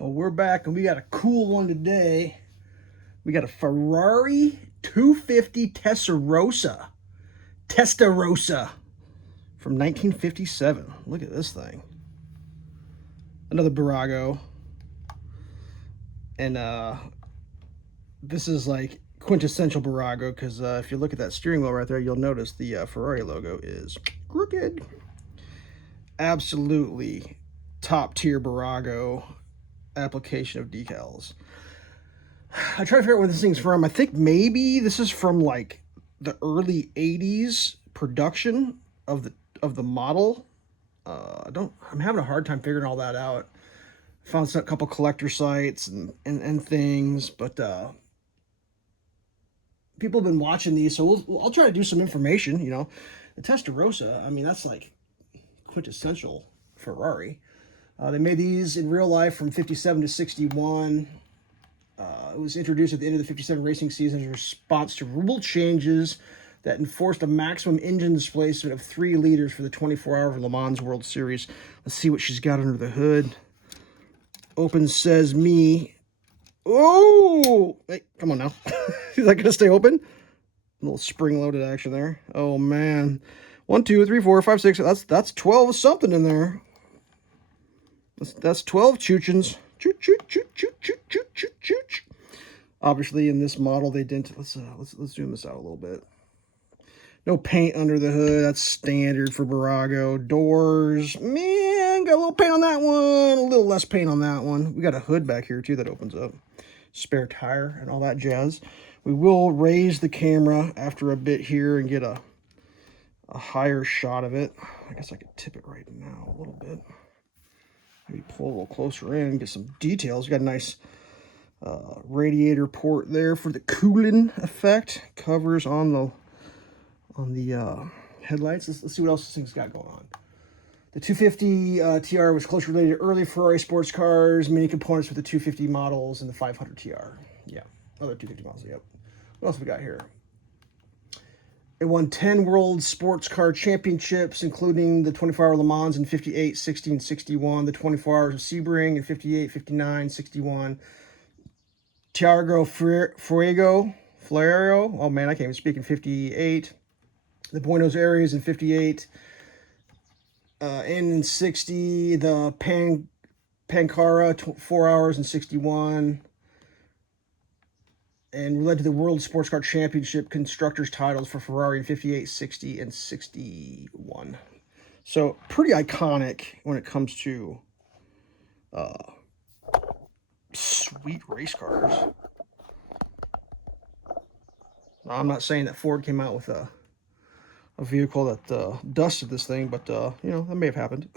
Well, we're back and we got a cool one today. We got a Ferrari 250 Testa Rossa. Testa Rossa from 1957. Look at this thing. Another Burago. And this is like quintessential Burago because if you look at that steering wheel right there, you'll notice the Ferrari logo is crooked. Absolutely top tier Burago application of decals. I try to figure out where this thing's from. I think maybe this is from like the early 80s production of the model. I'm having a hard time figuring all that out. Found a couple collector sites and things, but people have been watching these, so I'll try to do some information. You know, the Testa Rossa, I mean, that's like quintessential Ferrari. They made these in real life from 57 to 61. It was introduced at the end of the 57 racing season in response to rule changes that enforced a maximum engine displacement of 3 liters for the 24-hour Le Mans World Series. Let's see what she's got under the hood. Open says me. Oh! Hey, come on now. Is that going to stay open? A little spring-loaded action there. Oh, man. 1, 2, 3, 4, 5, 6. That's 12 something in there. That's 12 choochins. Choot, choot, choot, choot, choot, choot, choot, choot. Obviously, in this model, they didn't. Let's zoom this out a little bit. No paint under the hood. That's standard for Burago. Doors, man, got a little paint on that one. A little less paint on that one. We got a hood back here too that opens up. Spare tire and all that jazz. We will raise the camera after a bit here and get a higher shot of it. I guess I could tip it right now a little bit. Maybe pull a little closer in, get some details. We got a nice radiator port there for the cooling effect. Covers on the headlights. Let's see what else this thing's got going on. The 250 TR was closely related to early Ferrari sports cars. Many components with the 250 models and the 500 TR. Yeah, other 250 models. Yep. What else we got here? It won 10 World Sports Car Championships, including the 24-hour Le Mans in 58, 60, and 61, the 24 hours of Sebring in 58, 59, 61, Tiago Fuego, oh man, I can't even speak, in 58, the Buenos Aires in 58, and in 60, the Pancara 4 hours in 61, and led to the World Sports Car Championship constructors titles for Ferrari in 58, 60, and 61. So pretty iconic when it comes to sweet race cars. Now, I'm not saying that Ford came out with a vehicle that dusted this thing, but you know, that may have happened.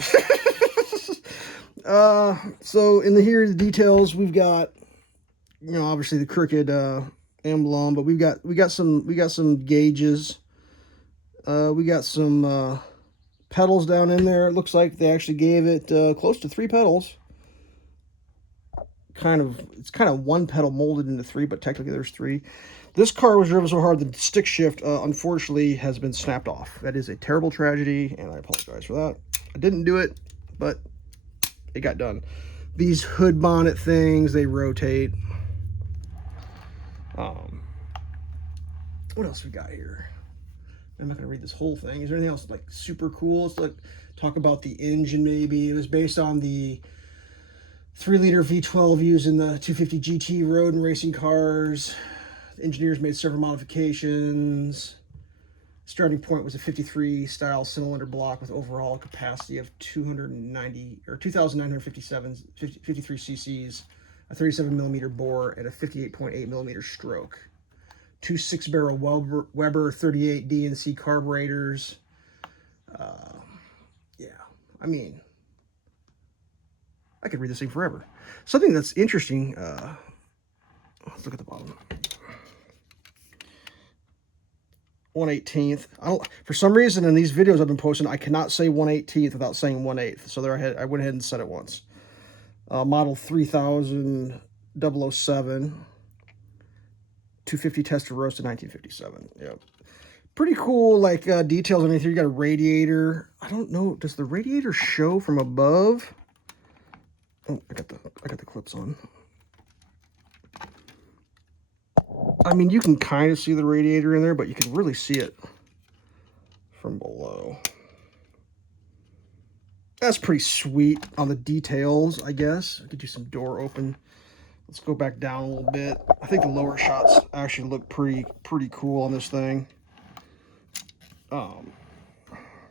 So in the details, we've got, you know, obviously the crooked emblem, but we got some gauges. We got some pedals down in there. It looks like they actually gave it close to 3 pedals. It's kind of 1 pedal molded into 3, but technically there's 3. This car was driven so hard the stick shift unfortunately has been snapped off. That is a terrible tragedy, and I apologize for that. I didn't do it, but it got done. These hood bonnet things, they rotate. What else we got here? I'm not going to read this whole thing. Is there anything else like super cool? Let's like talk about the engine maybe. It was based on the 3-liter V12 used in the 250 GT road and racing cars. The engineers made several modifications. Starting point was a 53 style cylinder block with overall capacity of 2,953 cc's, a 37 millimeter bore, and a 58.8 millimeter stroke. 2 6-barrel Weber 38 DNC carburetors. Yeah, I mean, I could read this thing forever. Something that's interesting, let's look at the bottom. 1/18. For some reason in these videos I've been posting, I cannot say 1/18 without saying 1/8. So there I went ahead and said it once. Model 3007, 250 Testa Rossa 1957. Yep. Pretty cool, like details underneath here. You got a radiator. I don't know, does the radiator show from above? Oh, I got the clips on. I mean, you can kind of see the radiator in there, but you can really see it from below. That's pretty sweet on the details, I guess. I could do some door open. Let's go back down a little bit. I think the lower shots actually look pretty cool on this thing.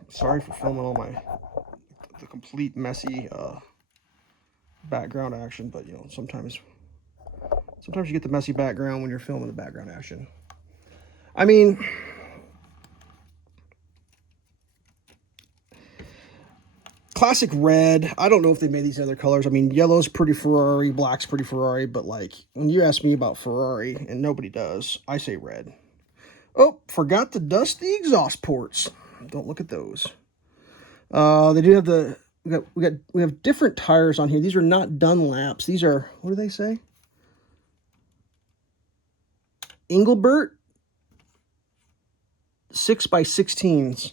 Sorry for filming all the complete messy background action, but you know, sometimes you get the messy background when you're filming the background action. I mean, classic red. I don't know if they made these other colors. I mean, yellow's pretty Ferrari, black's pretty Ferrari, but like when you ask me about Ferrari, and nobody does, I say red. Oh, forgot to dust the exhaust ports. Don't look at those. They do have the we have different tires on here. These are not Dunlops. These are, what do they say? Engelbert 6x16s.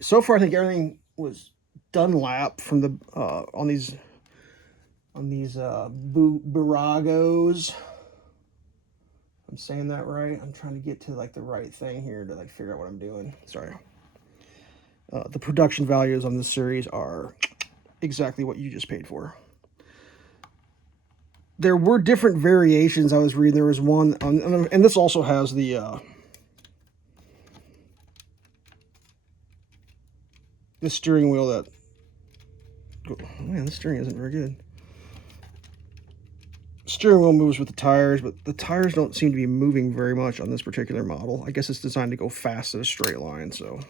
So far I think everything was Dunlap from the on these Buragos. I'm saying that right. I'm trying to get to like the right thing here to like figure out what I'm doing. Sorry. The production values on this series are exactly what you just paid for. There were different variations I was reading. There was one, and this also has the steering wheel that, oh man, the steering isn't very good. Steering wheel moves with the tires, but the tires don't seem to be moving very much on this particular model. I guess it's designed to go fast in a straight line, so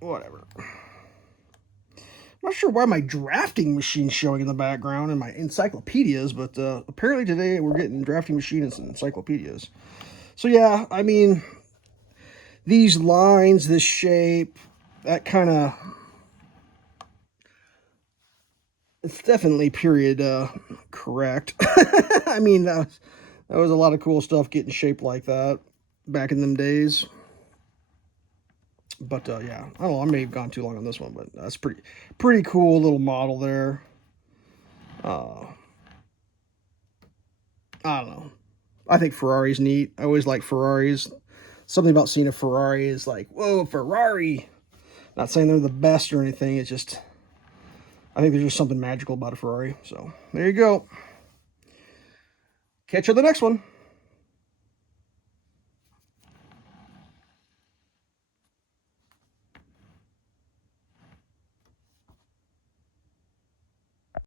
whatever. I'm not sure why my drafting machine's showing in the background and my encyclopedias, but apparently today we're getting drafting machines and encyclopedias. So yeah, I mean, these lines, this shape, that kind of, it's definitely period correct. I mean, that was a lot of cool stuff getting shaped like that back in them days. But yeah, I don't know, I may have gone too long on this one, but that's pretty cool little model there. I don't know. I think Ferrari's neat. I always like Ferraris. Something about seeing a Ferrari is like, whoa, Ferrari. Not saying they're the best or anything. It's just, I think there's just something magical about a Ferrari. So there you go. Catch you on the next one.